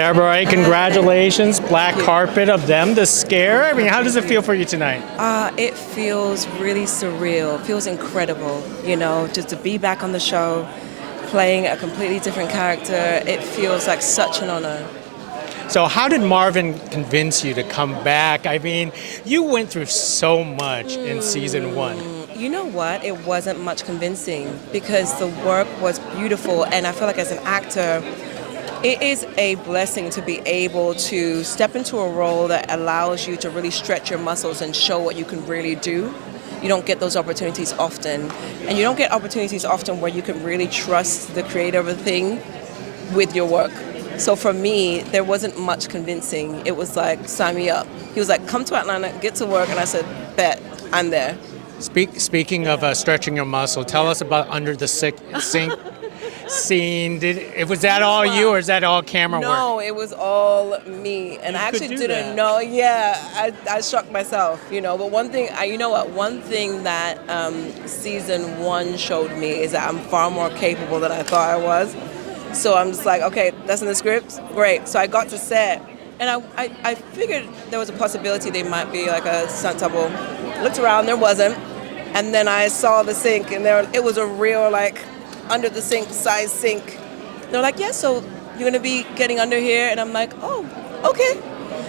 Deborah, congratulations. Black carpet of them, The Scare. I mean, how does it feel for you tonight? It feels really surreal. It feels incredible, just to be back on the show, playing a completely different character. It feels like such an honor. So how did Marvin convince you to come back? I mean, you went through so much in season 1. You know what? It wasn't much convincing because the work was beautiful, and I feel like as an actor, it is a blessing to be able to step into a role that allows you to really stretch your muscles and show what you can really do. You don't get those opportunities often. And you don't get opportunities often where you can really trust the creator of a thing with your work. So for me, there wasn't much convincing. It was like, sign me up. He was like, come to Atlanta, get to work. And I said, bet, I'm there. Speaking of stretching your muscle, tell us about Under the Sink scene. Was that all you, or is that all camera work? No, it was all me, and I actually didn't know. Yeah, I shocked myself, But one thing, one thing that season 1 showed me is that I'm far more capable than I thought I was. So I'm just like, okay, that's in the script, great. So I got to set, and I figured there was a possibility they might be like a stunt double. Looked around, there wasn't, and then I saw the sink, and it was a real under the sink size sink. They're like, yeah, so you're gonna be getting under here, and I'm like, oh, okay.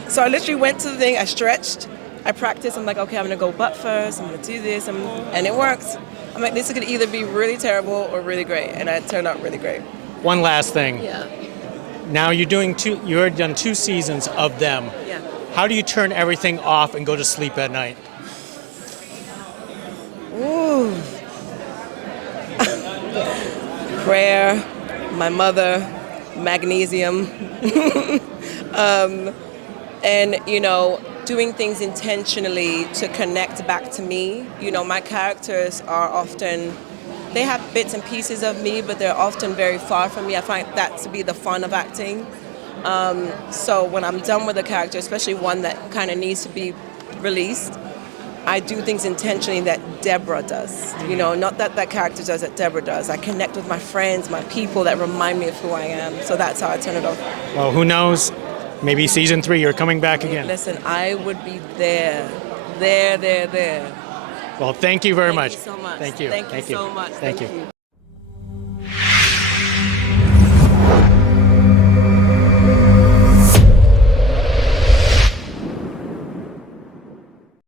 So I literally went to the thing, I stretched, I practiced, I'm like, okay, I'm gonna go butt first, I'm gonna do this, and it worked. I'm like, this could either be really terrible or really great, and it turned out really great. One last thing. Yeah. Now you've done 2 seasons of them. Yeah. How do you turn everything off and go to sleep at night? Ooh. Prayer, my mother, magnesium, and doing things intentionally to connect back to me. My characters are often, they have bits and pieces of me, but they're often very far from me. I find that to be the fun of acting. So when I'm done with a character, especially one that kind of needs to be released, I do things intentionally that Deborah does. Not that character does, that Deborah does. I connect with my friends, my people that remind me of who I am. So that's how I turn it off. Well, who knows? Maybe season 3, you're coming back again. Listen, I would be there. Well, thank you very much. Thank you so much. Thank you. Thank you so much. Thank you.